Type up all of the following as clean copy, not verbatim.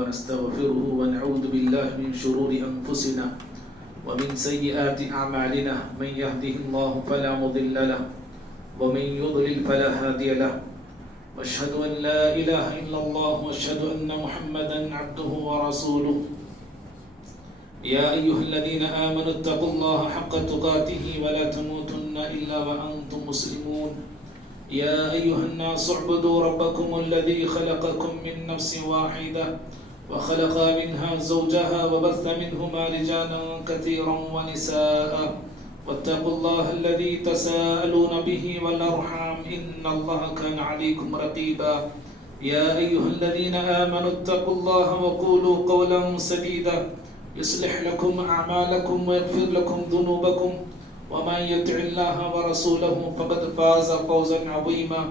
ونستغفره ونعوذ بالله من شرور أنفسنا ومن سيئات أعمالنا من يهده الله فلا مضل له ومن يضلل فلا هادي له واشهد أن لا إله إلا الله واشهد أن محمدا عبده ورسوله يا أيها الذين آمنوا اتقوا الله حق تقاته ولا تموتن إلا وأنتم مسلمون يا أيها الناس اعبدوا ربكم الذي خلقكم من نفس واحدة وخلق منها زوجها وبث منهما رجالا كثيرا ونساء واتقوا الله الذي تساءلون به والأرحام إن الله كان عليكم رقيبا يا أيها الذين آمنوا اتقوا الله وقولوا قولا سديدا يصلح لكم أعمالكم ويغفر لكم ذنوبكم ومن يطع الله ورسوله فقد فاز فوزا عظيما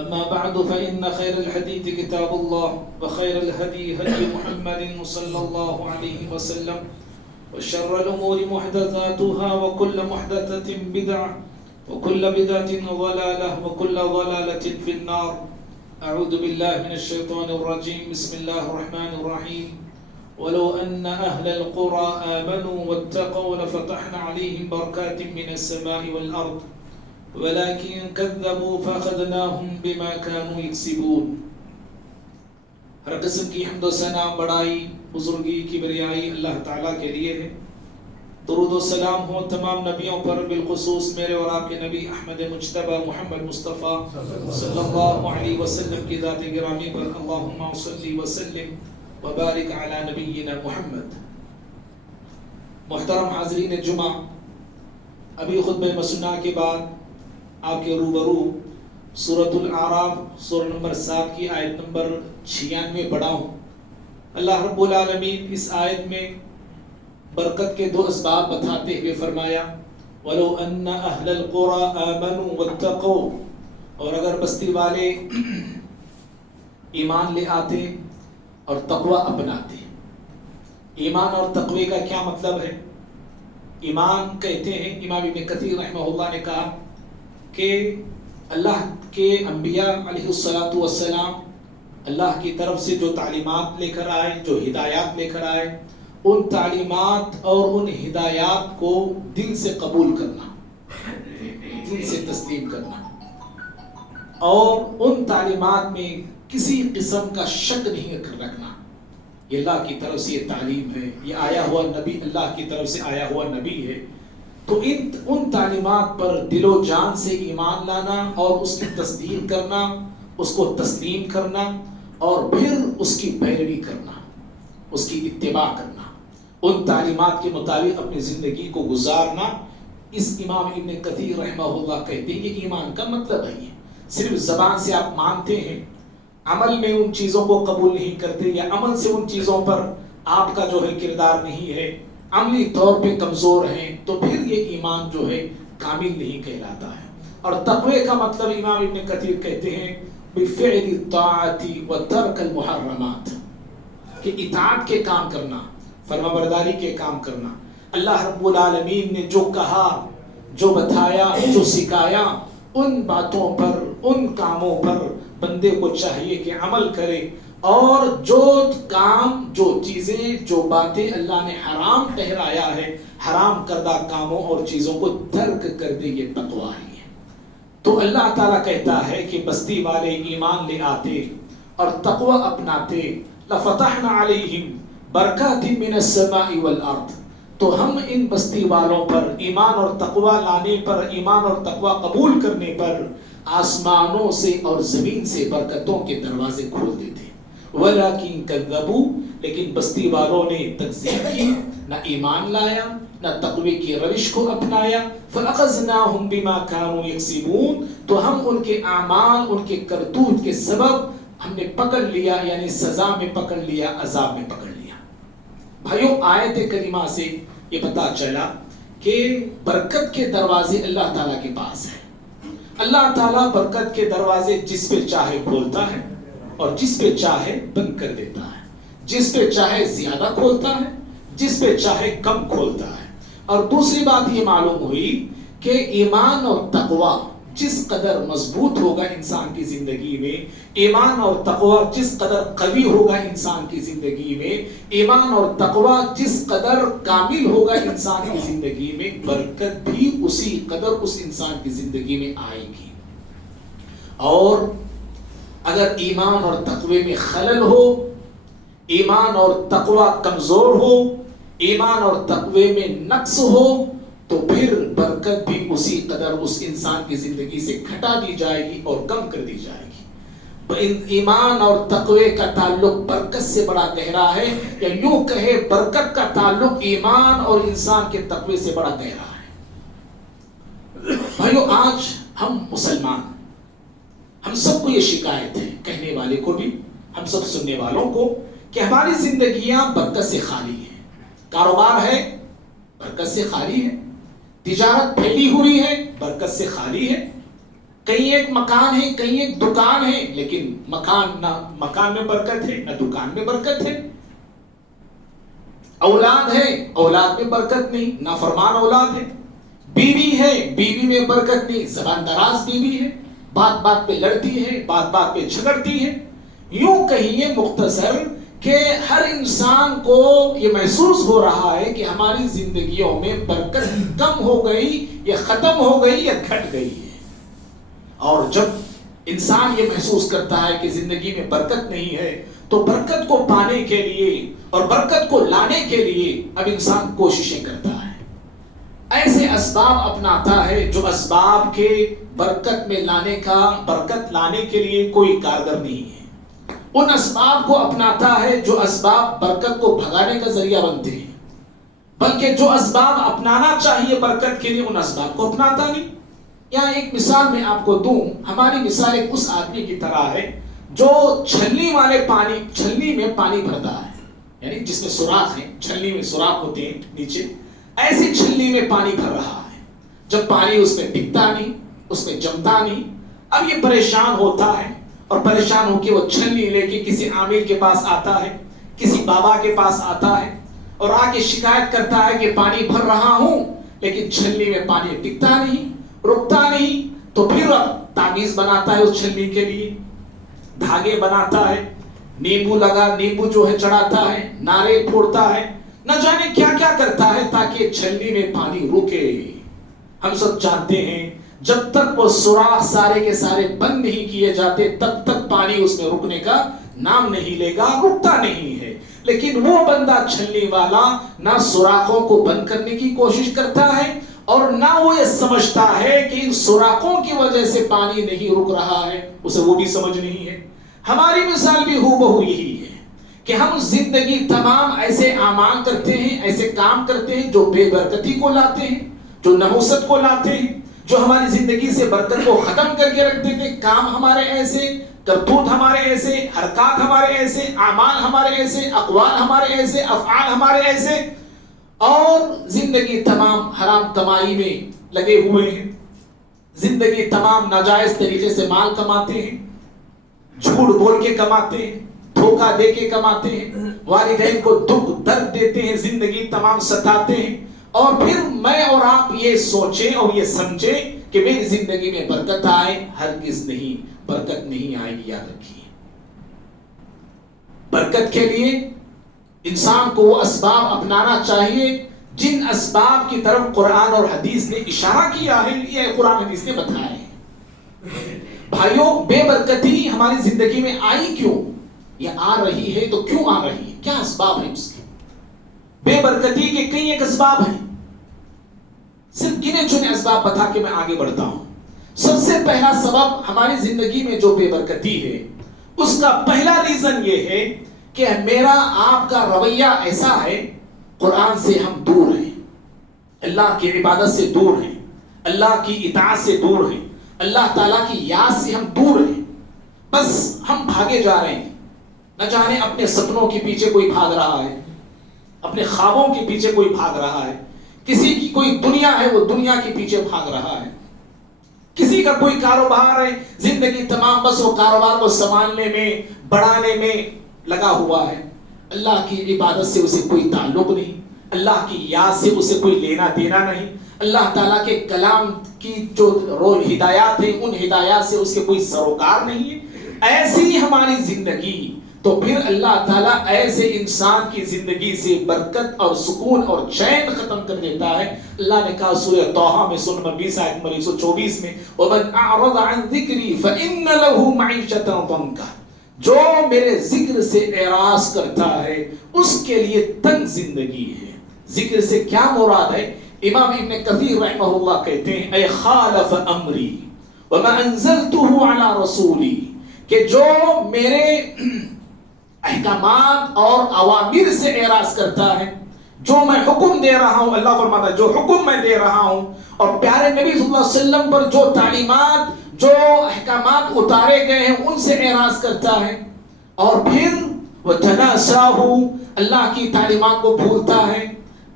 أما بعد فإن خير الحديث كتاب الله وخير الهدي هدي محمد صلى الله عليه وسلم وشر الأمور محدثاتها وكل محدثة بدعة وكل بدعة ضلالة وكل ضلالة في النار أعوذ بالله من الشيطان الرجيم بسم الله الرحمن الرحيم ولو أن أهل القرى آمنوا واتقوا لفتحنا عليهم بركات من السماء والأرض ولكن كذبوا فأخذناهم بما كانوا يكسبون. ہر قسم کی حمد و ثنا بڑائی بزرگی کبریائی اللہ تعالیٰ کے لیے ہے. درود و سلام ہو تمام نبیوں پر، بالخصوص میرے اور آپ کے نبی احمد مجتبی محمد مصطفیٰ صلی اللہ علیہ وسلم کی ذات گرامی پر. اللہم صلی وسلم وبارک علی نبینا محمد. محترم حاضرین جمعہ، ابھی خطبہ مسنہ کے بعد آپ کے روبرو سورۃ الاعراف سورہ نمبر 7 کی آیت نمبر 96 پڑھا ہوں. اللہ رب العالمین اس آیت میں برکت کے 2 اسباب بتاتے ہوئے فرمایا وَلَوْ أَنَّ أَهْلَ الْقُرَىٰ آمَنُوا وَاتَّقَوْا، اور اگر بستی والے ایمان لے آتے اور تقوی اپناتے. ایمان اور تقوی کا کیا مطلب ہے؟ ایمان کہتے ہیں، امام ابن کثیر رحمہ اللہ نے کہا کہ اللہ کے انبیاء علیہ السلام اللہ کی طرف سے جو تعلیمات لے کر آئے، جو ہدایات لے کر آئے، ان تعلیمات اور ان ہدایات کو دل سے قبول کرنا، دل سے تسلیم کرنا، اور ان تعلیمات میں کسی قسم کا شک نہیں رکھنا. یہ اللہ کی طرف سے یہ تعلیم ہے، یہ آیا ہوا نبی، اللہ کی طرف سے آیا ہوا نبی ہے. تو ان تعلیمات پر دل و جان سے ایمان لانا اور اس کی تصدیق کرنا، اس کو تسلیم کرنا، اور پھر اس کی پیروی کرنا، اس کی اتباع کرنا، ان تعلیمات کے مطابق اپنی زندگی کو گزارنا. اس امام ابن کثیر رحمہ اللہ کہتے ہیں یہ ایمان کا مطلب ہے. یہ صرف زبان سے آپ مانتے ہیں، عمل میں ان چیزوں کو قبول نہیں کرتے، یا عمل سے ان چیزوں پر آپ کا جو ہے کردار نہیں ہے، عملی طور پہ کمزور ہیں، تو پھر یہ ایمان جو ہے کامل نہیں کہلاتا ہے. اور تقوی کا مطلب امام ابن کثیر کہتے ہیں بفعل الطاعت وترک المحرمات، کہ اطاعت کے کام کرنا، فرما برداری کے کام کرنا. اللہ رب العالمین نے جو کہا، جو بتایا، جو سکھایا، ان باتوں پر، ان کاموں پر بندے کو چاہیے کہ عمل کرے، اور جو کام، جو چیزیں، جو باتیں اللہ نے حرام ٹھہرایا ہے، حرام کردہ کاموں اور چیزوں کو ترک کر دے. یہ تقویٰ ہے. تو اللہ تعالیٰ کہتا ہے کہ بستی والے ایمان لے آتے اور تقویٰ اپناتے لفتحنا علیہم برکات من السماء والارض، تو ہم ان بستی والوں پر ایمان اور تقویٰ لانے پر، ایمان اور تقویٰ قبول کرنے پر آسمانوں سے اور زمین سے برکتوں کے دروازے کھول دیتے. وَلَكِنْ كَذَّبُوا، لیکن بستی والوں نے تکذیب کی، نہ ایمان لایا، نہ تقوی کی روش کو اپنایا. فَأَخَذْنَاهُمْ بِمَا كَانُوا يَكْسِبُونَ، تو ہم ان کے اعمال، ان کے کرتوت کے سبب ہم نے پکڑ لیا، یعنی سزا میں پکڑ لیا، عذاب میں پکڑ لیا. بھائیوں، آیت کریمہ سے یہ پتہ چلا کہ برکت کے دروازے اللہ تعالیٰ کے پاس ہیں. اللہ تعالیٰ برکت کے دروازے جس پہ چاہے کھولتا ہے اور جس پہ چاہے بند کر دیتا ہے، جس پہ چاہے زیادہ کھولتا ہے، جس پہ چاہے کم کھولتا ہے. اور دوسری بات یہ معلوم ہوئی کہ ایمان اور تقوی جس قدر مضبوط ہوگا انسان کی زندگی میں، ایمان اور تقوی جس قدر قوی ہوگا انسان کی زندگی میں، ایمان اور تقوی جس قدر کامل ہوگا انسان کی زندگی میں، برکت بھی اسی قدر اس انسان کی زندگی میں آئے گی۔ اور اگر ایمان اور تقوی میں خلل ہو، ایمان اور تقوی کمزور ہو، ایمان اور تقوی میں نقص ہو، تو پھر برکت بھی اسی قدر اس انسان کی زندگی سے گھٹا دی جائے گی اور کم کر دی جائے گی۔ ایمان اور تقوی کا تعلق برکت سے بڑا گہرا ہے، یا یوں کہے برکت کا تعلق ایمان اور انسان کے تقوی سے بڑا گہرا ہے۔ بھائیو، آج ہم مسلمان، ہم سب کو یہ شکایت ہے، کہنے والے کو بھی، ہم سب سننے والوں کو، کہ ہماری زندگیاں برکت سے خالی ہیں۔ کاروبار ہے، برکت سے خالی ہے۔ تجارت پھیلی ہوئی ہے، برکت سے خالی ہے۔ کہیں ایک مکان ہے، کہیں ایک دکان ہے، لیکن نہ مکان میں برکت ہے، نہ دکان میں برکت ہے۔ اولاد ہے، اولاد میں برکت نہیں، نافرمان اولاد ہے۔ بیوی ہے، بیوی میں برکت نہیں، زبان دراز بیوی ہے، بات بات پہ لڑتی ہے، بات بات پہ جھگڑتی ہے۔ یوں کہیے مختصر کہ ہر انسان کو یہ محسوس ہو رہا ہے کہ ہماری زندگیوں میں برکت کم ہو گئی، یا ختم ہو گئی، یا گھٹ گئی ہے۔ اور جب انسان یہ محسوس کرتا ہے کہ زندگی میں برکت نہیں ہے، تو برکت کو پانے کے لیے اور برکت کو لانے کے لیے اب انسان کوششیں کرتا ہے، ایسے اسباب اپناتا ہے جو اسباب کے برکت لانے کے لیے کوئی کارگر نہیں ہے۔ ان اسباب کو اپناتا ہے جو اسباب برکت کو بھگانے کا ذریعہ بنتے ہیں، بلکہ جو اسباب اپنانا چاہیے برکت کے لیے ان اسباب کو اپناتا نہیں۔ یہاں ایک مثال میں آپ کو دوں، ہماری مثال ایک اس آدمی کی طرح ہے جو چھلنی میں پانی بھرتا ہے، یعنی جس میں سوراخ ہے، چھلنی میں سوراخ ہوتے ہیں نیچے، ایسی چھلنی میں پانی بھر رہا ہے۔ جب پانی اس میں ٹکتا نہیں، اس میں جمتا نہیں، اب یہ پریشان ہوتا ہے، اور پریشان ہو کے وہ چھلنی لے کے کسی عامل کے پاس آتا ہے، کسی بابا کے پاس آتا ہے، اور آ کے شکایت کرتا ہے کہ پانی بھر رہا ہوں لیکن چھلنی میں پانی ٹکتا نہیں، رکتا نہیں۔ تو پھر اب تعویذ بناتا ہے اس چھلنی کے لیے، دھاگے بناتا ہے، نیمبو جو ہے چڑھاتا ہے، ناریل پھوڑتا ہے، نہ جانے کیا کیا کرتا ہے تاکہ چھلنی میں پانی رکے۔ ہم سب جانتے ہیں جب تک وہ سوراخ سارے کے سارے بند نہیں کیے جاتے تب تک پانی اس میں رکنے کا نام نہیں لے گا، رکتا نہیں ہے۔ لیکن وہ بندہ چھلنی والا نہ سوراخوں کو بند کرنے کی کوشش کرتا ہے، اور نہ وہ یہ سمجھتا ہے کہ ان سوراخوں کی وجہ سے پانی نہیں رک رہا ہے، اسے وہ بھی سمجھ نہیں ہے۔ ہماری مثال بھی ہو یہی ہے کہ ہم زندگی تمام ایسے اعمال کرتے ہیں، ایسے کام کرتے ہیں جو بے برکتی کو لاتے ہیں، جو نحوست کو لاتے ہیں، جو ہماری زندگی سے برکت کو ختم کر کے رکھ دیتے ہیں۔ کام ہمارے ایسے، کرتوت ہمارے ایسے، حرکات ہمارے ایسے، اعمال ہمارے ایسے، اقوال ہمارے ایسے، افعال ہمارے ایسے، اور زندگی تمام حرام کمائی میں لگے ہوئے ہیں، زندگی تمام ناجائز طریقے سے مال کماتے ہیں، جھوٹ بول کے کماتے ہیں، دھوکہ دے کے کماتے ہیں، والدین کو دکھ درد دیتے ہیں، زندگی تمام ستاتے ہیں، اور پھر میں اور آپ یہ سوچیں اور یہ سمجھیں کہ میری زندگی میں برکت آئے، ہرگز نہیں، برکت نہیں آئے گی، یاد رکھیے۔ برکت کے لیے انسان کو وہ اسباب اپنانا چاہیے جن اسباب کی طرف قرآن اور حدیث نے اشارہ کیا ہے، یہ قرآن حدیث نے بتایا ہے۔ بھائیوں، بے برکتی ہماری زندگی میں آئی کیوں، یہ آ رہی ہے تو کیوں آ رہی ہے، کیا اسباب ہیں اس کے؟ بے برکتی کے کئی ایک اسباب ہیں، صرف گنے چنے اسباب بتا کے میں آگے بڑھتا ہوں۔ سب سے پہلا سبب ہماری زندگی میں جو بے برکتی ہے، اس کا پہلا ریزن یہ ہے کہ میرا آپ کا رویہ ایسا ہے، قرآن سے ہم دور ہیں، اللہ کی عبادت سے دور ہیں، اللہ کی اطاعت سے دور ہیں، اللہ تعالیٰ کی یاد سے ہم دور ہیں، بس ہم بھاگے جا رہے ہیں، نہ جانے اپنے سپنوں کے پیچھے کوئی بھاگ رہا ہے، اپنے خوابوں کے پیچھے کوئی بھاگ رہا ہے، کسی کی کوئی دنیا ہے وہ دنیا کے پیچھے بھاگ رہا ہے، کسی کا کوئی کاروبار ہے، زندگی تمام بس وہ کاروبار کو سنبھالنے میں، بڑھانے میں لگا ہوا ہے، اللہ کی عبادت سے اسے کوئی تعلق نہیں، اللہ کی یاد سے اسے کوئی لینا دینا نہیں، اللہ تعالیٰ کے کلام کی جو ہدایات ہیں ان ہدایات سے اس کے کوئی سروکار نہیں ہے، ایسی ہماری زندگی، تو پھر اللہ تعالیٰ ایسے انسان کی زندگی سے برکت اور سکون اور چین ختم کر دیتا ہے۔ اللہ نے کہا سورہ طٰہٰ میں سورہ نمبر 20 آیت نمبر 124 میں وَمَنْ أَعْرَضَ عَنْ ذِكْرِي فَإِنَّ لَهُ مَعِيشَةً ضَنْكًا، جو میرے ذکر سے اعراض کرتا ہے اس کے لیے تنگ زندگی ہے۔ ذکر سے کیا مراد ہے؟ امام ابن کثیر رحمہ اللہ کہتے ہیں اے خالف امری وما انزلته علی رسولی، کہ جو میرے احکامات اور اوامر سے اعراض کرتا ہے، جو میں حکم دے رہا ہوں، اللہ فرماتا ہے جو حکم میں دے رہا ہوں اور پیارے نبی صلی اللہ علیہ وسلم پر جو تعلیمات جو احکامات اتارے گئے ہیں ان سے اعراض کرتا ہے، اور پھر وَتَنَاسَاهُ اللہ کی تعلیمات کو بھولتا ہے،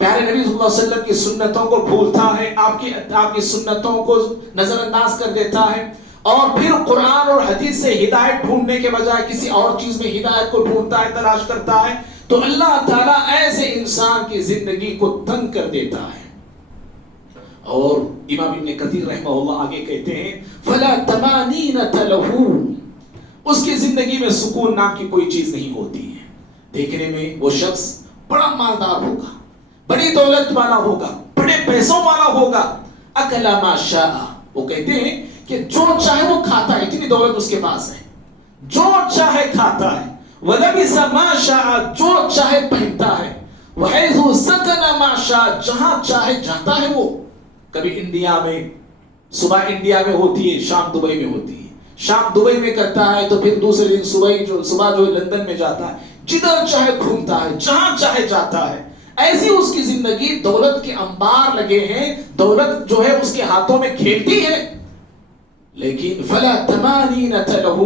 پیارے نبی صلی اللہ علیہ وسلم کی سنتوں کو بھولتا ہے، آپ کی سنتوں کو نظر انداز کر دیتا ہے، اور پھر قرآن اور حدیث سے ہدایت ڈھونڈنے کے بجائے کسی اور چیز میں ہدایت کو ڈھونڈتا ہے، تلاش کرتا ہے، تو اللہ تعالیٰ ایسے انسان کی زندگی کو تنگ کر دیتا ہے۔ اور امام ابن کثیر رحمہ اللہ آگے کہتے ہیں فَلَا تَمَانِينَةَ لَهُ، اس کی زندگی میں سکون نام کی کوئی چیز نہیں ہوتی ہے۔ دیکھنے میں وہ شخص بڑا مالدار ہوگا، بڑی دولت والا ہوگا، بڑے پیسوں والا ہوگا، اکل ما شاء، وہ کہتے ہیں کہ جو چاہے وہ کھاتا ہے، اتنی دولت اس کے پاس ہے، جو چاہے کھاتا ہے، وَلَبِسَ مَا شَاءَ، جو چاہے پہنتا ہے، وَحَيْثُ سَكَنَ مَا شَاءَ، جہاں چاہے جاتا ہے وہ۔ کبھی انڈیا میں، صبح انڈیا میں ہوتی ہے، شام دبئی میں ہوتی ہے، شام دبئی میں کرتا ہے تو پھر دوسرے دن صبح جو لندن میں جاتا ہے، جدھر چاہے گھومتا ہے، جہاں چاہے جاتا ہے۔ ایسی اس کی زندگی، دولت کے انبار لگے ہیں، دولت جو ہے اس کے ہاتھوں میں کھیلتی ہے، لیکن فلا تمانینۃ لہ،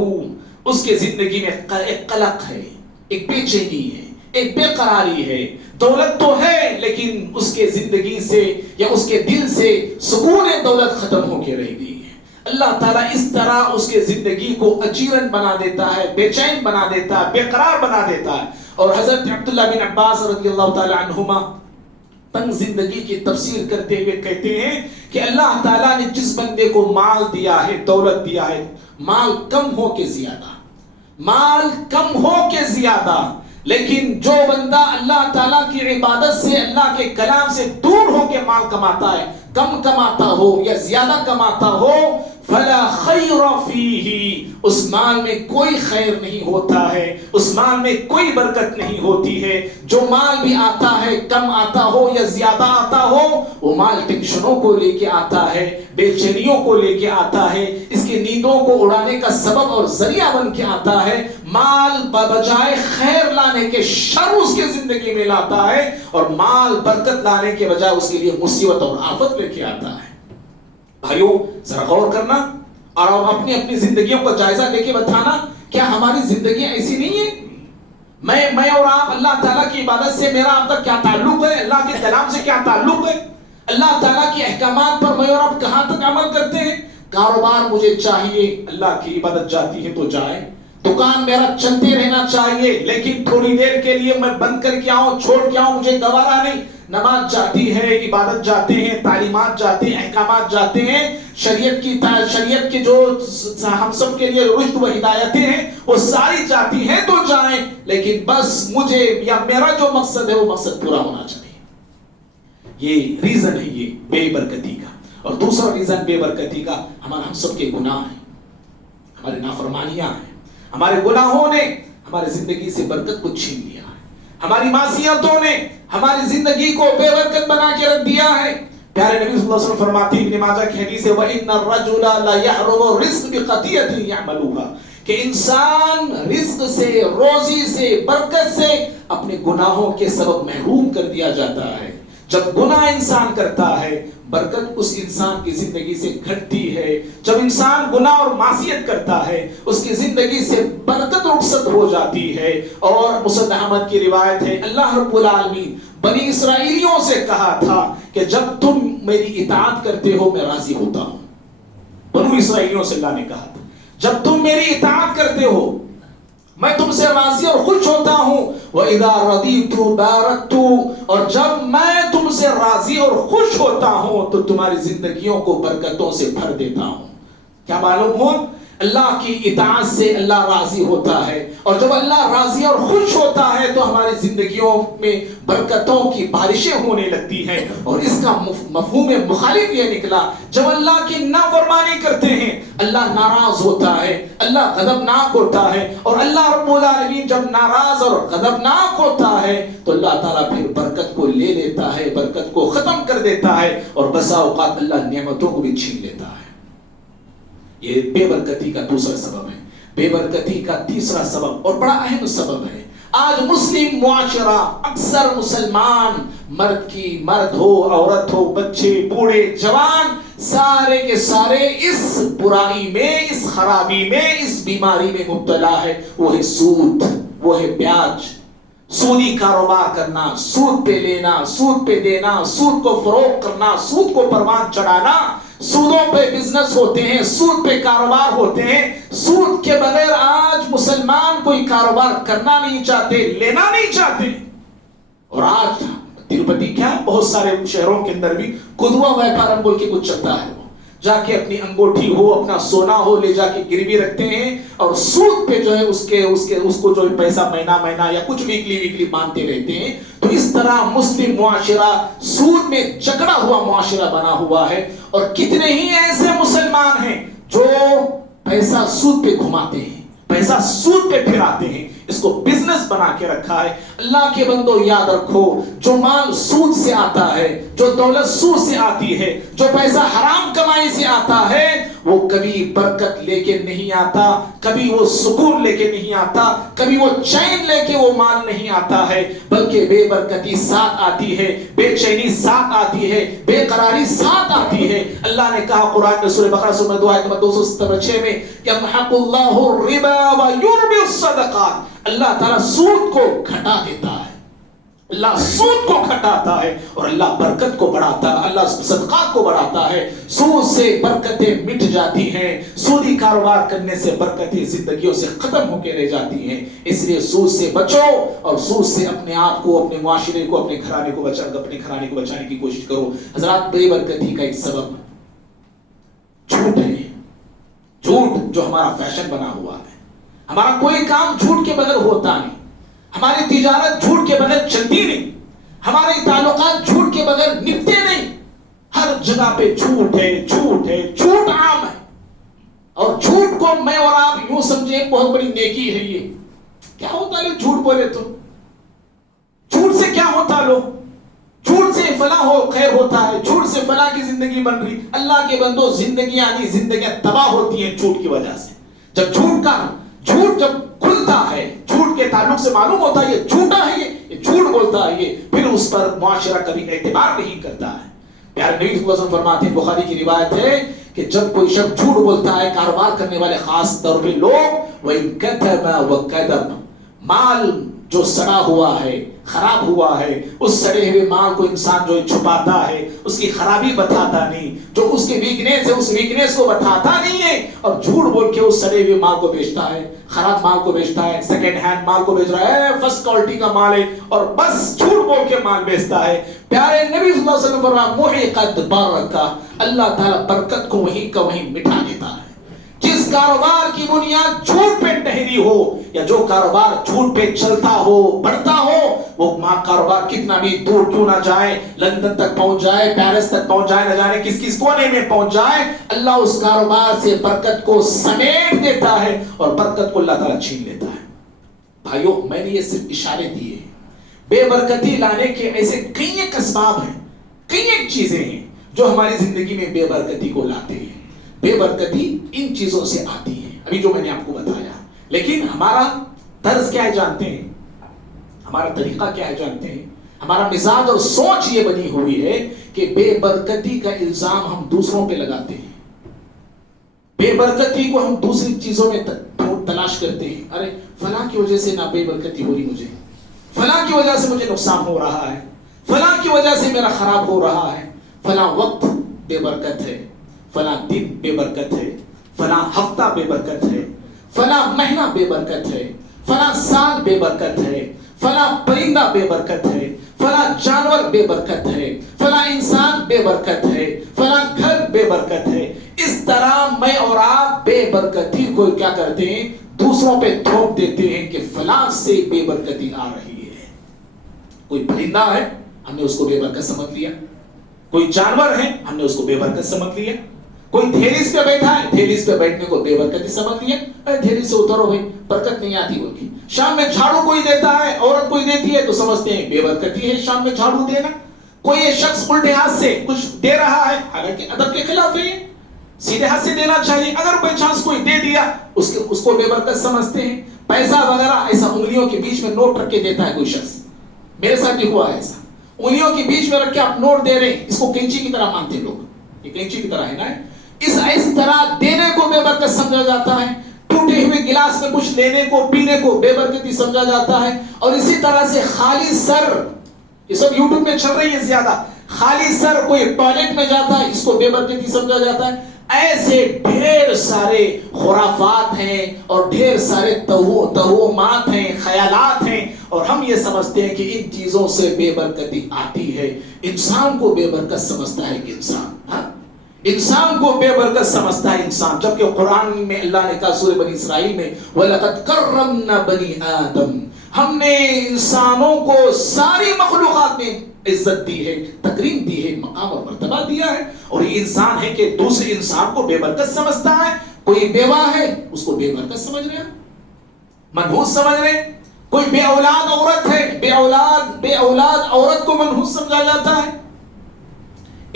اس کے زندگی میں ایک قلق ہے، ایک بے چینی ہے، ایک بے قراری ہے۔ دولت تو ہے لیکن اس کے زندگی سے یا اس کے دل سے سکون دولت ختم ہو کے رہ گئی ہے۔ اللہ تعالیٰ اس طرح اس کے زندگی کو اجیرن بنا دیتا ہے، بے چین بنا دیتا ہے، بے قرار بنا دیتا ہے۔ اور حضرت عبداللہ بن عباس رضی اللہ تعالی عنہما تنگ زندگی کی تفسیر کرتے ہوئے کہتے ہیں کہ اللہ تعالیٰ نے جس بندے کو مال دیا ہے، دولت دیا ہے، مال کم ہو کے زیادہ، مال کم ہو کے زیادہ، لیکن جو بندہ اللہ تعالیٰ کی عبادت سے، اللہ کے کلام سے دور ہو کے مال کماتا ہے، کم کماتا ہو یا زیادہ کماتا ہو، فلا خیر فیہ، اس مال میں کوئی خیر نہیں ہوتا ہے، اس مال میں کوئی برکت نہیں ہوتی ہے۔ جو مال بھی آتا ہے، کم آتا ہو یا زیادہ آتا ہو، وہ مال ٹینشنوں کو لے کے آتا ہے، بے چینیوں کو لے کے آتا ہے، اس کی نیندوں کو اڑانے کا سبب اور ذریعہ بن کے آتا ہے۔ مال بجائے خیر لانے کے شر اس کے زندگی میں لاتا ہے، اور مال برکت لانے کے بجائے اس کے لیے مصیبت اور آفت لے کے آتا ہے۔ بھائیو ذرا غور کرنا اور اپنی اپنی زندگیوں کا جائزہ لے کے بتانا، کیا ہماری زندگیاں ایسی نہیں ہیں؟ میں اور آپ، اللہ تعالیٰ کی عبادت سے میرا آپ کا کیا تعلق ہے؟ اللہ کے کلام سے کیا تعلق ہے؟ اللہ تعالیٰ کے احکامات پر میں اور آپ کہاں تک عمل کرتے ہیں؟ کاروبار مجھے چاہیے، اللہ کی عبادت جاتی ہے تو جائے، دکان میرا چلتے رہنا چاہیے، لیکن تھوڑی دیر کے لیے میں بند کر کے آؤں، چھوڑ کے آؤں، مجھے گوارا نہیں۔ نماز جاتی ہے، عبادت جاتے ہیں، تعلیمات جاتے ہیں، احکامات جاتے ہیں، شریعت کی جو ہم سب کے لیے رشد و ہدایتیں ہیں وہ ساری جاتی ہیں تو جائیں، لیکن بس مجھے یا میرا جو مقصد ہے وہ مقصد پورا ہونا چاہیے۔ یہ ریزن ہے یہ بے برکتی کا۔ اور دوسرا ریزن بے برکتی کا ہم سب کے گناہ ہیں، ہماری نافرمانیاں ہیں۔ ہمارے گناہوں نے ہماری زندگی سے برکت کو چھین لیا ہے، ہماری معصیتوں نے ہماری زندگی کو بے برکت بنا کے رکھ دیا ہے۔ پیارے نبی صلی اللہ علیہ وسلم فرماتے ہیں، ابن ماجہ کی حدیث ہے، وَإِنَّ الرَّجُلَ لَيَحْرُمُ الرِّزْقَ بِخَطِيئَةٍ يَعْمَلُهَا، کہ انسان رزق سے، روزی سے، برکت سے اپنے گناہوں کے سبب محروم کر دیا جاتا ہے۔ جب گناہ انسان کرتا ہے، برکت اس انسان کی زندگی سے گھٹتی ہے۔ جب انسان گناہ اور معصیت کرتا ہے، اس کی زندگی سے برکت رخصت ہو جاتی ہے۔ اور مسند احمد کی روایت ہے، اللہ رب العالمین بنی اسرائیلیوں سے کہا تھا کہ جب تم میری اطاعت کرتے ہو میں راضی ہوتا ہوں۔ بنو اسرائیلیوں سے اللہ نے کہا تھا، جب تم میری اطاعت کرتے ہو میں تم سے راضی اور خوش ہوتا ہوں۔ وَإِذَا رَضِيتُ بَارَكْتُ، اور جب میں تم سے راضی اور خوش ہوتا ہوں تو تمہاری زندگیوں کو برکتوں سے بھر دیتا ہوں۔ کیا معلوم ہوا؟ اللہ کی اطاعت سے اللہ راضی ہوتا ہے، اور جب اللہ راضی اور خوش ہوتا ہے تو ہماری زندگیوں میں برکتوں کی بارشیں ہونے لگتی ہیں۔ اور اس کا مفہوم مخالف یہ نکلا، جب اللہ کی نافرمانی کرتے ہیں اللہ ناراض ہوتا ہے، اللہ غضبناک ہوتا ہے، اور اللہ رب العالمین جب ناراض اور غضبناک ہوتا ہے تو اللہ تعالیٰ پھر برکت کو لے لیتا ہے، برکت کو ختم کر دیتا ہے، اور بسا اوقات اللہ نعمتوں کو بھی چھین لیتا ہے۔ یہ بے برکتی کا دوسرا سبب ہے۔ بے برکتی کا تیسرا سبب اور بڑا اہم سبب ہے، آج مسلم معاشرہ، اکثر مسلمان، مرد ہو، عورت ہو، بچے، بوڑھے، جوان، سارے کے سارے اس برائی میں، اس خرابی میں، اس بیماری میں مبتلا ہے۔ وہ ہے سود، وہ ہے بیاج، سودی کاروبار کرنا، سود پہ لینا، سود پہ دینا، سود کو فروغ کرنا، سود کو پروان چڑھانا، سودوں پہ بزنس ہوتے ہیں، سود پہ کاروبار ہوتے ہیں۔ سود کے بغیر آج مسلمان کوئی کاروبار کرنا نہیں چاہتے، لینا نہیں چاہتے۔ اور آج تروپتی کیا بہت سارے شہروں کے اندر بھی قدوہ ویپارم بول کے کچھ چلتا ہے، جا کے اپنی انگوٹھی ہو، اپنا سونا ہو، لے جا کے گروی رکھتے ہیں، اور سود پہ جو ہے اس کو جو پیسہ مہینہ یا کچھ ویکلی مانتے رہتے ہیں۔ تو اس طرح مسلم معاشرہ سود میں جکڑا ہوا معاشرہ بنا ہوا ہے، اور کتنے ہی ایسے مسلمان ہیں جو پیسہ سود پہ گھماتے ہیں، پیسہ سود پہ پھراتے ہیں، اس کو بزنس بنا کے رکھا ہے۔ اللہ کے بندو یاد رکھو، جو مال سود سے آتا ہے، جو دولت سود سے آتی ہے، جو پیسہ حرام کمائی سے آتا ہے، وہ کبھی برکت لے کے نہیں آتا، کبھی وہ سکون لے کے نہیں آتا، کبھی وہ چین لے کے وہ مال نہیں آتا ہے، بلکہ بے برکتی ساتھ آتی ہے، بے چینی ساتھ آتی ہے، بے قراری ساتھ آتی ہے۔ اللہ نے کہا قرآن میں سورہ بقرہ سورہ 2 آیت نمبر 276 میں، یمحق اللہ الربا ویربی الصدقات، اللہ تعالیٰ سود کو گھٹا دیتا ہے، اللہ سود کو گھٹاتا ہے، اور اللہ برکت کو بڑھاتا ہے، اللہ صدقات کو بڑھاتا ہے۔ سود سے برکتیں مٹ جاتی ہیں، سودی کاروبار کرنے سے برکتیں زندگیوں سے ختم ہو کے رہ جاتی ہیں۔ اس لیے سود سے بچو، اور سود سے اپنے آپ کو، اپنے معاشرے کو، اپنے گھرانے کو بچانے کی کوشش کرو۔ حضرات، بے برکتی کا ایک سبب جھوٹ ہے، جھوٹ جو ہمارا فیشن بنا ہوا ہے۔ ہمارا کوئی کام جھوٹ کے بغیر ہوتا نہیں، ہماری تجارت جھوٹ کے بغیر چلتی نہیں، ہمارے تعلقات جھوٹ کے بغیر نبھتے نہیں۔ ہر جگہ پہ جھوٹ ہے، جھوٹ ہے، جھوٹ عام ہے، اور جھوٹ کو میں اور آپ یوں سمجھیں بہت بڑی نیکی ہے۔ یہ کیا ہوتا ہے جھوٹ بولے تو؟ جھوٹ سے کیا ہوتا لو؟ جھوٹ سے فلاں ہو خیر ہوتا ہے، جھوٹ سے فلاں کی زندگی بن رہی۔ اللہ کے بندو، زندگیاں تباہ ہوتی ہیں جھوٹ کی وجہ سے۔ جب جھوٹ جب کھلتا ہے، جھوٹ کے تعلق سے معلوم ہوتا ہے یہ جھوٹا ہے، یہ جھوٹ بولتا ہے، یہ پھر اس پر معاشرہ کبھی اعتبار نہیں کرتا ہے۔ پیارے نبی صلی اللہ علیہ وسلم فرماتے ہیں، بخاری کی روایت ہے کہ جب کوئی شخص جھوٹ بولتا ہے، کاروبار کرنے والے خاص طور پہ لوگ، وَإِن كَتَمَ وَكَذَبَ، مال جو سڑا ہوا ہے، خراب ہوا ہے، اس سڑے ہوئے مال کو انسان جو چھپاتا ہے، اس کی خرابی بتاتا نہیں، جو اس کی ویکنیس ہے اس ویکنیس کو بتاتا نہیں ہے، اور جھوٹ بول کے اس سڑے ہوئے مال کو بیچتا ہے، خراب مال کو بیچتا ہے، سیکنڈ ہینڈ مال کو بیچ رہا ہے، فرسٹ کوالٹی کا مال ہے، اور بس جھوٹ بول کے مال بیچتا ہے۔ پیارے نبی صلی اللہ علیہ وسلم فرمایا، محقت برکہ، اللہ تعالیٰ برکت کو وہیں کا وہیں مٹا دیتا ہے۔ جس کاروبار کی بنیاد جھوٹ پہ ٹہری ہو، یا جو کاروبار جھوٹ پہ چلتا ہو، بڑھتا ہو، وہ کاروبار کتنا بھی دور کیوں نہ جائے، لندن تک پہنچ جائے، پیرس تک پہنچ جائے، نہ جانے کس کونے میں پہنچ جائے، اللہ اس کاروبار سے برکت کو سمیٹ دیتا ہے، اور برکت کو اللہ تعالیٰ چھین لیتا ہے۔ بھائیو، میں نے یہ صرف اشارے دیے ہیں۔ بے برکتی لانے کے ایسے کئی ایک اسباب ہیں، کئی ایک چیزیں ہیں جو ہماری زندگی میں بے برکتی کو لاتے ہیں۔ بے برکتی ان چیزوں سے آتی ہے، ابھی جو میں نے آپ کو بتایا، لیکن ہمارا طرز کیا ہے جانتے ہیں؟ ہمارا طریقہ کیا ہے جانتے ہیں؟ ہمارا مزاج اور سوچ یہ بنی ہوئی ہے کہ بے برکتی کا الزام ہم دوسروں پہ لگاتے ہیں، بے برکتی کو ہم دوسری چیزوں میں تلاش کرتے ہیں۔ ارے فلاں کی وجہ سے نہ بے برکتی ہو رہی، مجھے فلاں کی وجہ سے مجھے نقصان ہو رہا ہے، فلاں کی وجہ سے میرا خراب ہو رہا ہے، فلاں وقت بے برکت ہے، فلاں دن بے برکت ہے، فلاں ہفتہ بے برکت ہے، فلاں مہینہ بے برکت ہے، فلاں سال بے برکت ہے، فلاں پرندہ بے برکت ہے، فلاں جانور بے برکت ہے، فلاں انسان بے برکت ہے، فلاں گھر بے برکت ہے. اس طرح میں اور آپ بے برکتی کو کیا کرتے ہیں؟ دوسروں پہ تھوپ دیتے ہیں کہ فلاں سے بے برکتی آ رہی ہے. کوئی پرندہ ہے، ہم نے اس کو بے برکت سمجھ لیا. کوئی جانور ہے، ہم نے اس کو بے برکت سمجھ لیا. کوئی دھیریس پہ بیٹھا ہے، دھیریس پہ بیٹھنے کو بے برکتی سمجھ لیا. دھیری سے اترو بھائی، برکت نہیں آتی بول کے. شام میں جھاڑو کوئی دیتا ہے، عورت کوئی دیتی ہے تو سمجھتے ہیں بے برکتی ہے شام میں جھاڑو دینا. کوئی شخص الٹے ہاتھ سے کچھ دے رہا ہے، حالانکہ ادب کے خلاف ہے، سیدھے ہاتھ سے دینا چاہیے. اگر کوئی چانس کوئی دے دیا اس کو بے برکت سمجھتے ہیں. پیسہ وغیرہ ایسا انگلیوں کے بیچ میں نوٹ رکھ کے دیتا ہے کوئی شخص. میرے ساتھ بھی ہوا ہے ایسا. انگلیوں کے بیچ میں رکھ کے آپ نوٹ دے رہے ہیں، اس کو کینچی کی طرح مانتے ہیں لوگ. یہ کینچی کی طرح ہے نا. اس طرح دینے کو بے برکت سمجھا جاتا ہے. ٹوٹے ہوئے گلاس میں کچھ لینے کو پینے کو بے برکتی سمجھا جاتا ہے. اور اسی طرح سے خالی سر، یہ سب یوٹیوب میں چل رہی ہے زیادہ، خالی سر کوئی ٹوائلٹ میں جاتا ہے، اس کو بے برکتی سمجھا جاتا ہے. ایسے ڈھیر سارے خرافات ہیں اور ڈھیر سارے توہمات ہیں، خیالات ہیں، اور ہم یہ سمجھتے ہیں کہ ان چیزوں سے بے برکتی آتی ہے. انسان کو بے برکت سمجھتا ہے کہ انسان کو بے برکت سمجھتا ہے انسان. جبکہ قرآن میں اللہ نے کہا سورہ بنی اسرائیل میں وَلَقَدْ كَرَّمْنَا بَنِي آدَمَ، ہم نے انسانوں کو ساری مخلوقات میں عزت دی ہے، تکریم دی ہے، مقام اور مرتبہ دیا ہے. اور یہ انسان ہے کہ دوسرے انسان کو بے برکت سمجھتا ہے. کوئی بیوہ ہے اس کو بے برکت سمجھ رہے ہیں، منحوس سمجھ رہے ہیں. کوئی بے اولاد عورت ہے، بے اولاد عورت کو منحوس سمجھا جاتا ہے.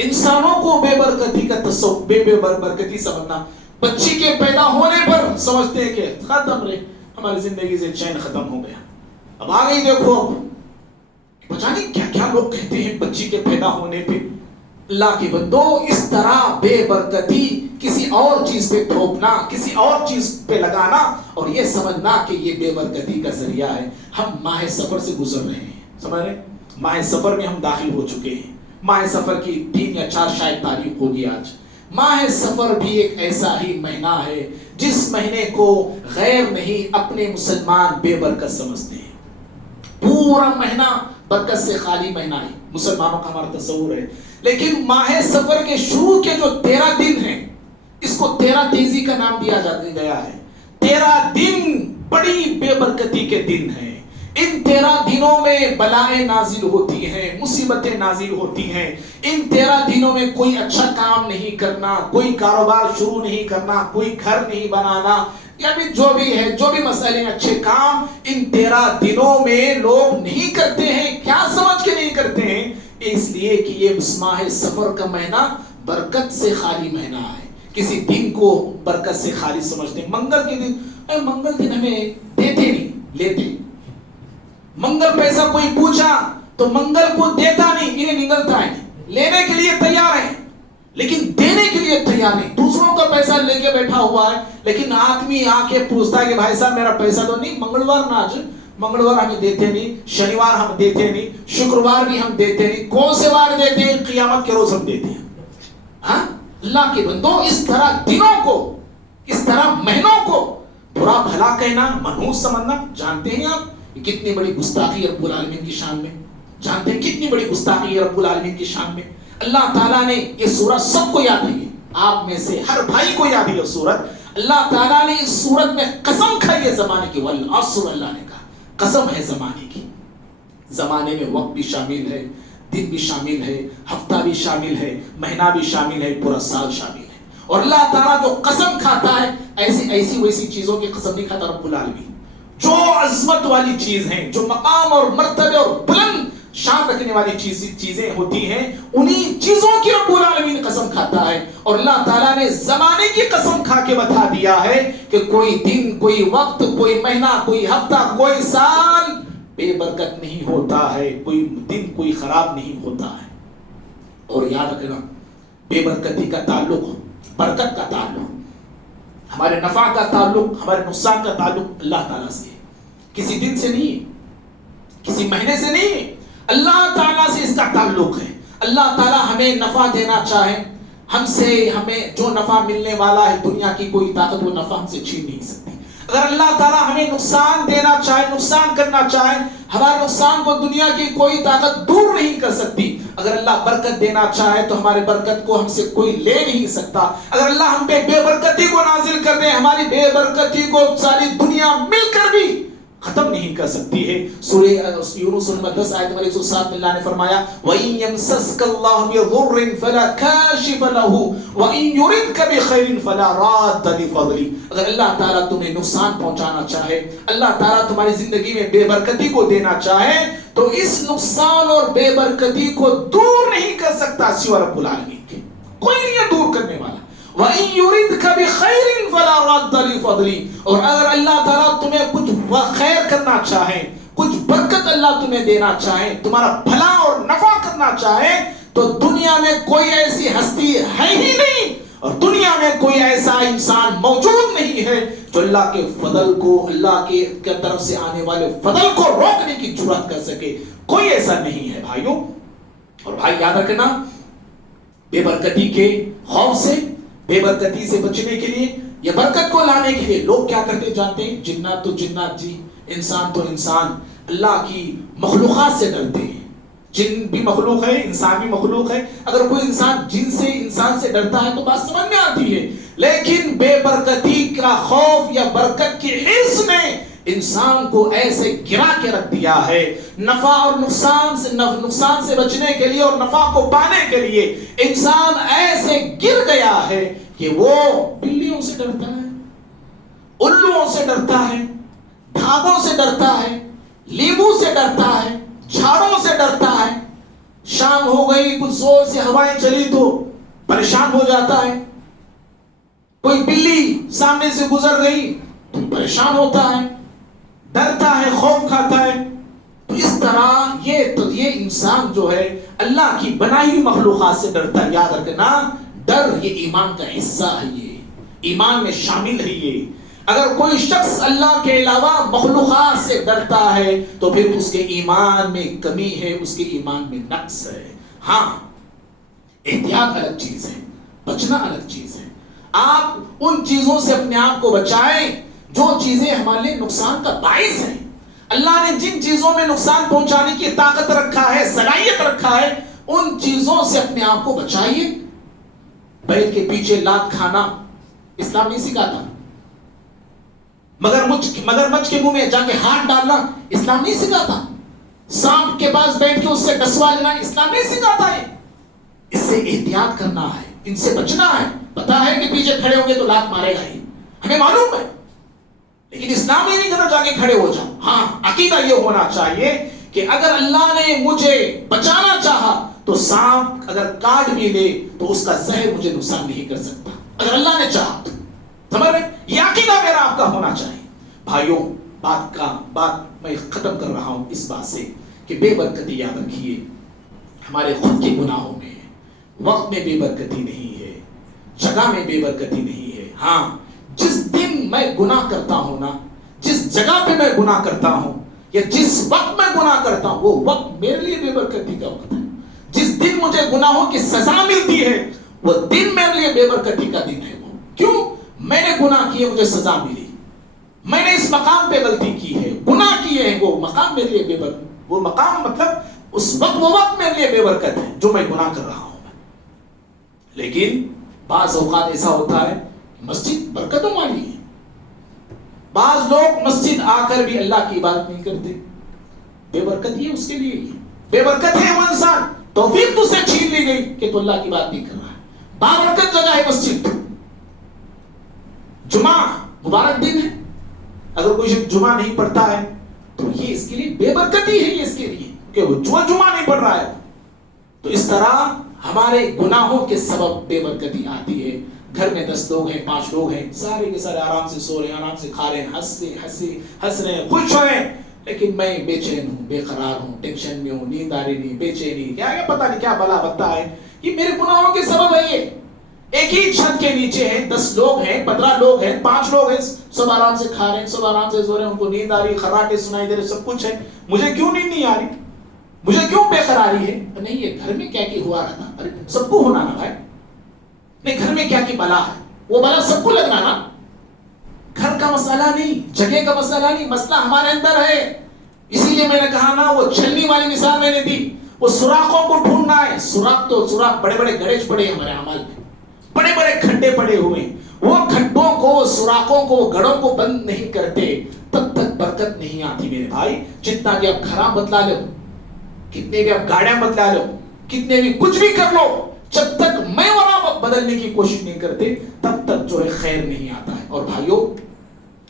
انسانوں کو بے برکتی کا تصور، بے برکتی سمجھنا. بچی کے پیدا ہونے پر سمجھتے ہیں کہ ختم رہے، ہماری زندگی سے چین ختم ہو گیا، اب آ گئی دیکھو. اب پتہ نہیں کیا کیا لوگ کہتے ہیں بچی کے پیدا ہونے پہ. اللہ کے بندو، اس طرح بے برکتی کسی اور چیز پہ تھوپنا، کسی اور چیز پہ لگانا اور یہ سمجھنا کہ یہ بے برکتی کا ذریعہ ہے. ہم ماہ سفر سے گزر رہے ہیں، سمجھ رہے ہیں؟ ماہ سفر میں ہم داخل ہو چکے ہیں. ماہ سفر کی 3 یا 4 شاید تاریخ ہوگی آج. ماہ سفر بھی ایک ایسا ہی مہینہ ہے جس مہینے کو غیر نہیں اپنے مسلمان بے برکت سمجھتے ہیں. پورا مہینہ برکت سے خالی مہینہ ہے، مسلمانوں کا ہمارا تصور ہے. لیکن ماہ سفر کے شروع کے جو 13 دن ہیں، اس کو 13 تیزی کا نام دیا گیا ہے. 13 دن بڑی بے برکتی کے دن ہیں. ان 13 دنوں میں بلائیں نازل ہوتی ہیں، مصیبتیں نازل ہوتی ہیں. ان 13 دنوں میں کوئی اچھا کام نہیں کرنا، کوئی کاروبار شروع نہیں کرنا، کوئی گھر نہیں بنانا، یا بھی جو بھی ہے، جو بھی مسئلے اچھے کام ان 13 دنوں میں لوگ نہیں کرتے ہیں. کیا سمجھ کے نہیں کرتے ہیں؟ اس لیے کہ یہ ماہ سفر کا مہینہ برکت سے خالی مہینہ ہے. کسی دن کو برکت سے خالی سمجھتے ہیں. منگل کے دن، منگل دن ہمیں دیتے نہیں، لیتے. منگل پیسہ کوئی پوچھا تو منگل کو دیتا نہیں، انہیں نگلتا ہے. لینے کے لیے تیار ہے لیکن دینے کے لیے تیار نہیں. دوسروں کا پیسہ لے کے بیٹھا ہوا ہے لیکن آدمی آ کے پوچھتا ہے کہ بھائی صاحب میرا پیسہ تو نہیں. منگلوار نہ آج، منگلوار ہمیں دیتے نہیں، شنیوار ہم دیتے نہیں، شکروار بھی ہم دیتے نہیں. کون سے وار دیتے ہیں؟ قیامت کے روز ہم دیتے ہیں. ہاں اللہ کے بندو، اس طرح دنوں کو، اس طرح مہینوں کو برا بھلا کہنا، منحوس سمجھنا، جانتے ہیں آپ کتنی بڑی گستاخی رب العالمین کی شان میں؟ جانتے ہیں کتنی بڑی گستاخی رب العالمین کی شان میں؟ اللہ تعالیٰ نے یہ سورت سب کو یاد ہے، آپ میں سے ہر بھائی کو یاد ہے یہ سورت. اللہ تعالیٰ نے اس سورت میں قسم کھائی ہے زمانے کی، والعصر، اللہ نے کہا قسم ہے زمانے کی. زمانے میں وقت بھی شامل ہے، دن بھی شامل ہے، ہفتہ بھی شامل ہے، مہینہ بھی شامل ہے، پورا سال شامل ہے. اور اللہ تعالیٰ جو قسم کھاتا ہے ایسی ویسی چیزوں کی قسم نہیں کھاتا رب العالمین. جو عظمت والی چیز ہیں، جو مقام اور مرتبے اور بلند شان رکھنے والی چیزیں ہوتی ہیں، انہی چیزوں کی رب العالمین قسم کھاتا ہے. اور اللہ تعالیٰ نے زمانے کی قسم کھا کے بتا دیا ہے کہ کوئی دن، کوئی وقت، کوئی مہینہ، کوئی ہفتہ، کوئی سال بے برکت نہیں ہوتا ہے، کوئی دن کوئی خراب نہیں ہوتا ہے. اور یاد رکھنا، بے برکتی کا تعلق، برکت کا تعلق، ہمارے نفع کا تعلق، ہمارے نقصان کا تعلق اللہ تعالیٰ سے ہے. کسی دن سے نہیں، کسی مہینے سے نہیں، اللہ تعالیٰ سے اس کا تعلق ہے. اللہ تعالیٰ ہمیں نفع دینا چاہے، ہم سے ہمیں جو نفع ملنے والا ہے، دنیا کی کوئی طاقت وہ نفع ہم سے چھین نہیں سکتی. اگر اللہ تعالیٰ ہمیں نقصان دینا چاہے، نقصان کرنا چاہے، ہمارے نقصان کو دنیا کی کوئی طاقت دور نہیں کر سکتی. اگر اللہ برکت دینا چاہے تو ہمارے برکت کو ہم سے کوئی لے نہیں سکتا. اگر اللہ ہم پہ بے برکتی کو نازل کر دے، ہماری بے برکتی کو ساری دنیا مل کر بھی ختم نہیں کر سکتی ہے. سورہ یونس نمبر 10 آیت نمبر 107 میں اللہ نے فرمایا وَإِن يَمْسَسْكَ اللَّهُ بِضُرٍّ فَلَا كَاشِفَ لَهُ وَإِن يُرِدْكَ بِخَيْرٍ فَلَا رَادَّ لِفَضْلِهِ. اگر اللہ تعالیٰ تمہیں نقصان پہنچانا چاہے، اللہ تعالیٰ تمہاری زندگی میں بے برکتی کو دینا چاہے، تو اس نقصان اور بے برکتی کو دور نہیں کر سکتا سوى رب العالمین کے. کوئی نہیں ہے دور کرنے والا. وَإِن يُرِدْكَ بِخَيْرٍ فَلَا رَادَّ لِفَضْلِهِ. اور اگر اللہ تعالیٰ تمہیں کچھ خیر کرنا چاہے، کچھ برکت اللہ تمہیں دینا چاہے، تمہارا بھلا اور نفع کرنا چاہے، تو دنیا میں کوئی ایسی ہستی ہے ہی نہیں اور دنیا میں کوئی ایسا انسان موجود نہیں ہے جو اللہ کے فضل کو، اللہ کے طرف سے آنے والے فضل کو روکنے کی جرات کر سکے. کوئی ایسا نہیں ہے بھائیوں. اور بھائی یاد رکھنا، بے برکتی کے خوف سے، بے برکتی سے بچنے کے لیے یا برکت کو لانے کے لیے لوگ کیا کرتے جاتے ہیں؟ جنات تو جنات جی، انسان تو انسان، اللہ کی مخلوقات سے ڈرتے ہیں. جن بھی مخلوق ہے، انسان بھی مخلوق ہے. اگر کوئی انسان جن سے، انسان سے ڈرتا ہے تو بات سمجھ میں آتی ہے. لیکن بے برکتی کا خوف یا برکت کی حرص نے انسان کو ایسے گرا کے رکھ دیا ہے. نفع اور نقصان سے بچنے کے لیے اور نفع کو پانے کے لیے انسان ایسے گر گیا ہے کہ وہ بلیوں سے ڈرتا ہے، الوؤں سے ڈرتا ہے، دھاگوں سے ڈرتا ہے، لیمو سے ڈرتا ہے، جھاڑوں سے ڈرتا ہے. شام ہو گئی، کچھ زور سے ہوائیں چلی تو پریشان ہو جاتا ہے. کوئی بلی سامنے سے گزر گئی تو پریشان ہوتا ہے، ڈرتا ہے، خوف کھاتا ہے. تو اس طرح یہ انسان جو ہے اللہ کی بنائی ہوئی مخلوقات سے ڈرتا ہے. یاد رکھنا، ڈر یہ ایمان کا حصہ ہے، یہ ایمان میں شامل ہے. یہ اگر کوئی شخص اللہ کے علاوہ مخلوقات سے ڈرتا ہے تو پھر اس کے ایمان میں کمی ہے، اس کے ایمان میں نقص ہے. ہاں، احتیاط الگ چیز ہے، بچنا الگ چیز ہے. آپ ان چیزوں سے اپنے آپ کو بچائیں جو چیزیں ہمارے لیے نقصان کا باعث ہیں. اللہ نے جن چیزوں میں نقصان پہنچانے کی طاقت رکھا ہے، صلاحیت رکھا ہے، ان چیزوں سے اپنے آپ کو بچائیے. بیل کے پیچھے لات کھانا اسلام نہیں سکھاتا. مگرمچھ کے منہ میں جا کے ہاتھ ڈالنا اسلام نہیں سکھاتا. سانپ کے پاس بیٹھ کے اس سے ڈسوا لینا اسلام نہیں سکھاتا ہے. اس سے احتیاط کرنا ہے، ان سے بچنا ہے. پتا ہے کہ پیچھے کھڑے ہوں گے تو لات مارے گا ہی، ہمیں معلوم ہے. لیکن اسلام یہ نہیں کہنا جا کے کھڑے ہو جاؤ. ہاں، عقیدہ یہ ہونا چاہیے کہ اگر اللہ نے مجھے بچانا چاہا تو سانپ اگر کاٹ بھی لے تو اس کا زہر مجھے نقصان نہیں کر سکتا، اگر اللہ نے چاہا تو. سمجھ رہے؟ یہ عقیدہ میرا آپ کا ہونا چاہیے. بھائیوں، بات میں ختم کر رہا ہوں اس بات سے کہ بے برکتی یاد رکھیے ہمارے خود کے گناہوں میں ہے. وقت میں بے برکتی نہیں ہے، جگہ میں بے برکتی نہیں ہے. ہاں، جس دن میں گناہ کرتا ہوں نا، جس جگہ پہ میں گناہ کرتا ہوں یا جس وقت میں گناہ کرتا ہوں، وہ وقت میرے لیے بے برکتی کا وقت ہے. جس دن مجھے گناہوں کی سزا ملتی ہے وہ دن میرے لیے بے برکتی کا دن ہے. وہ کیوں؟ میں نے گناہ کیے، مجھے سزا ملی. میں نے اس مقام پہ غلطی کی ہے، گناہ کیے ہیں، وہ مقام میرے لیے بے برکت، وہ مقام مطلب اس وقت، وہ وقت میرے لیے بے برکت ہے جو میں گناہ کر رہا ہوں. لیکن بعض اوقات ایسا ہوتا ہے مسجد برکتوں والی ہے. بعض لوگ مسجد آ کر بھی اللہ کی عبادت نہیں کرتے. بے برکت یہ اس کے لیے ہی بے برکت ہے. وہ انسان توفیق تو سے چھین لی گئی کہ تو اللہ کی بات نہیں کر رہا ہے. بابرکت جگہ ہے مسجد. جمعہ مبارک دن ہے، اگر کوئی شخص جمعہ نہیں پڑھتا ہے تو یہ اس کے لیے بے برکتی ہے. یہ اس کے لیے کہ وہ جمعہ نہیں پڑھ رہا ہے. تو اس طرح ہمارے گناہوں کے سبب بے برکتی آتی ہے. گھر میں 10 لوگ ہیں، 5 لوگ ہیں، سارے کے سارے آرام سے سو رہے ہیں، آرام سے کھا رہے ہیں، ہنس رہے ہیں، خوش ہو رہے ہیں، لیکن میں بے چین ہوں، بے قرار ہوں، ٹینشن میں ہوں، نیند آ رہی نہیں، بے چینی، کیا پتہ نہیں کیا بلا بتا ہے. یہ میرے گناہوں کے سبب ہے. یہ ایک ہی چھت کے نیچے ہیں، 10 لوگ ہیں، 15 لوگ ہیں، 5 لوگ ہیں، سب آرام سے کھا رہے ہیں، سب آرام سے سو رہے ہیں، ان کو نیند آ رہی، خراٹے سنائی دے رہے، سب کچھ ہے. مجھے کیوں نیند نہیں آ رہی؟ مجھے کیوں بے قراری ہے؟ نہیں، یہ گھر میں کیا کی ہوا رہتا. ارے سب کو ہونا نا بھائی. نہیں، گھر میں کیا کی بلا ہے، وہ بلا سب کو لگنا نا. گھر کا مسئلہ نہیں، جگہ کا مسئلہ نہیں، مسئلہ ہمارے اندر ہے. اسی لیے میں نے کہا نا، وہ چھلنی والی مثال میں نے دی، وہ سوراخوں کو ڈھونڈنا ہے. سوراخ بڑے بڑے گڑیج پڑے ہمارے اعمال میں، بڑے بڑے کھڈے پڑے ہوئے. وہ کھڈوں کو، سوراخوں کو، گڑوں کو بند نہیں کرتے تب تک برکت نہیں آتی میرے بھائی. جتنا بھی آپ گھراں بدلا لو، کتنے بھی آپ گاڑیاں بدلا لو، کتنے بھی کچھ بھی کر لو، جب تک میں اور آپ بدلنے کی کوشش نہیں کرتے تب تک جو ہے خیر نہیں آتا ہے. اور بھائیوں،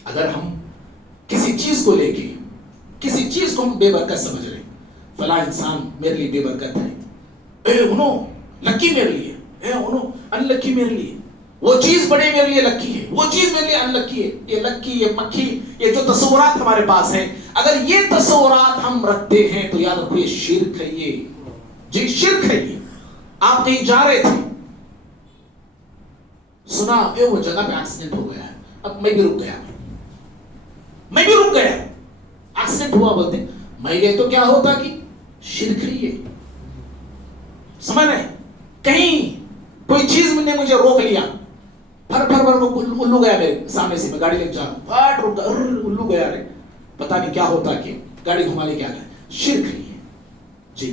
اگر ہم کسی چیز کو لے کے، کسی چیز کو ہم بے برکت سمجھ رہے، فلاں انسان میرے لیے بے برکت ہے، اے انو لکی میرے لیے، اے انو ان لکی میرے لیے، وہ چیز بڑے میرے لیے لکی ہے، وہ چیز میرے لیے ان لکی ہے. یہ لکی، یہ مکھی، یہ جو تصورات ہمارے پاس ہیں، اگر یہ تصورات ہم رکھتے ہیں تو یاد رکھو یہ شرک ہے. یہ جی شرک ہے. یہ آپ کہیں جا رہے تھے، سنا اے وہ جگہ پہ ایکسیڈنٹ ہو گیا ہے، اب میں بھی رک گیا، ایکسیڈنٹ ہوا، بولتے میں یہ تو کیا ہوتا کہ شرک ہے. یہ سمجھ رہے؟ کہیں کوئی چیز نے مجھے روک لیا، الو گیا میرے سامنے سے، میں گاڑی لے جا رہا ہوں، الو گیا، رے پتہ نہیں کیا ہوتا کہ گاڑی گھما لے کیا گیا. شرک ہے یہ. جی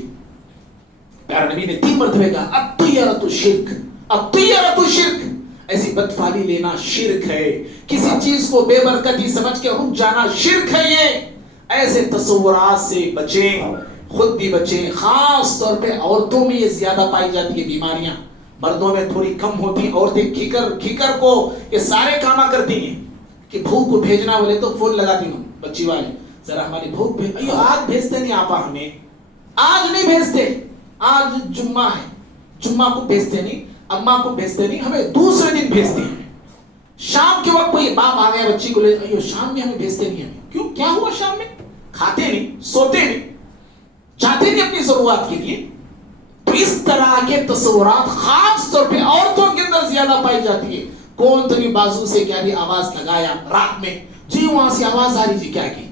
پیارے نبی نے 3 مرتبہ کہا الطیرۃ شرک، الطیرۃ شرک. ایسی بدفعلی لینا شرک ہے. کسی چیز کو بے برکتی سمجھ کے رک جانا شرک ہے. یہ ایسے تصورات سے بچیں، خود بھی بچیں. خاص طور پہ عورتوں میں یہ زیادہ پائی جاتی ہے بیماریاں، مردوں میں تھوڑی کم ہوتی. عورتیں کھیکر کو یہ سارے کاما کرتی ہیں کہ بھوک کو بھیجنا بولے تو فون لگاتی ہوں بچی والے، ذرا ہماری بھوک بھیج. آج بھیجتے نہیں آپا، ہمیں آج نہیں بھیجتے، آج جمعہ ہے، جمعہ کو بھیجتے نہیں، اماں کو بھیجتے نہیں، ہمیں دوسرے دن بھیجتے ہیں. شام کے وقت کوئی باپ آ گیا بچی کو لے، شام میں ہمیں بھیجتے نہیں. ہمیں کیوں؟ کیا ہوا شام میں؟ کھاتے نہیں، سوتے نہیں، جاتے نہیں اپنی ضرورات کے لیے. تو اس طرح کے تصورات خاص طور پہ عورتوں کے اندر زیادہ پائی جاتی ہے. کون تو بھی بازو سے کیا بھی آواز لگایا رات میں، جی وہاں سے آواز آ رہی تھی، کیا کی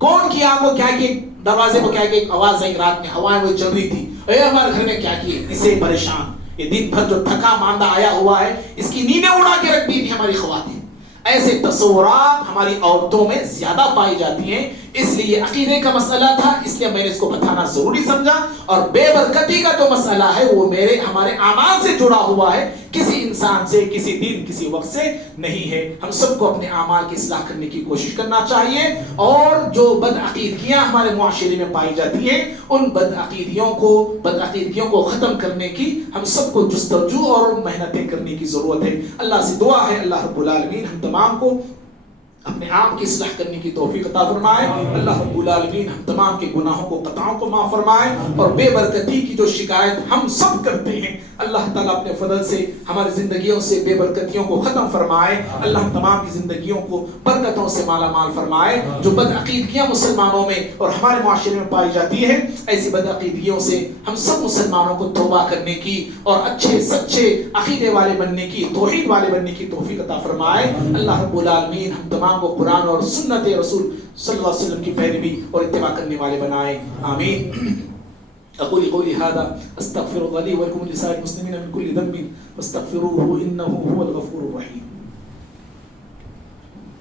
کون کیا کو کیا کی، دروازے کو کیا کی آواز آئی رات میں، ہوائیں وہ چل رہی تھی، اے ہمارے گھر میں کیا کی. اسے پریشان، یہ دن بھر جو تھکا ماندہ آیا ہوا ہے، اس کی نیندیں اڑا کے رکھ دی تھی ہماری خواتین. ایسے تصورات ہماری عورتوں میں زیادہ پائی جاتی ہیں. اس لیے عقیدے کا مسئلہ تھا، اس لیے میں نے اس کو بتانا ضروری سمجھا. اور بے برکتی کا جو مسئلہ ہے وہ ہمارے اعمال سے جڑا ہوا ہے، کسی انسان سے، کسی دن، کسی وقت سے نہیں ہے. ہم سب کو اپنے اعمال کی اصلاح کرنے کی کوشش کرنا چاہیے. اور جو بدعقیدگیاں ہمارے معاشرے میں پائی جاتی ہیں، ان بدعقیدگیوں کو ختم کرنے کی ہم سب کو جستجو اور محنتیں کرنے کی ضرورت ہے. اللہ سے دعا ہے اللہ رب العالمین ہم تمام کو اپنے آپ کی اصلاح کرنے کی توفیق عطا فرمائے. اللہ رب العالمین ہم تمام کے گناہوں کو، خطاؤں کو معاف فرمائے. اور بے برکتی کی جو شکایت ہم سب کرتے ہیں، اللہ تعالیٰ اپنے فضل سے ہماری زندگیوں سے بے برکتیوں کو ختم فرمائے. اللہ ہم تمام کی زندگیوں کو برکتوں سے مالا مال فرمائے. جو بدعقیدگیاں مسلمانوں میں اور ہمارے معاشرے میں پائی جاتی ہے، ایسی بدعقیدگیوں سے ہم سب مسلمانوں کو توبہ کرنے کی اور اچھے سچے عقیدے والے بننے کی، توحید والے بننے کی توفیق عطا فرمائے. اللہ رب العالمین ہم تمام کو قرآن اور سنت رسول صلی اللہ علیہ وسلم کی پیروی اور اتباع کرنے والے بنائے. آمین. اقول قولی هذا استغفر الله لي ولكم ولسائر المسلمين من كل ذنب فاستغفروه انه هو الغفور الرحيم.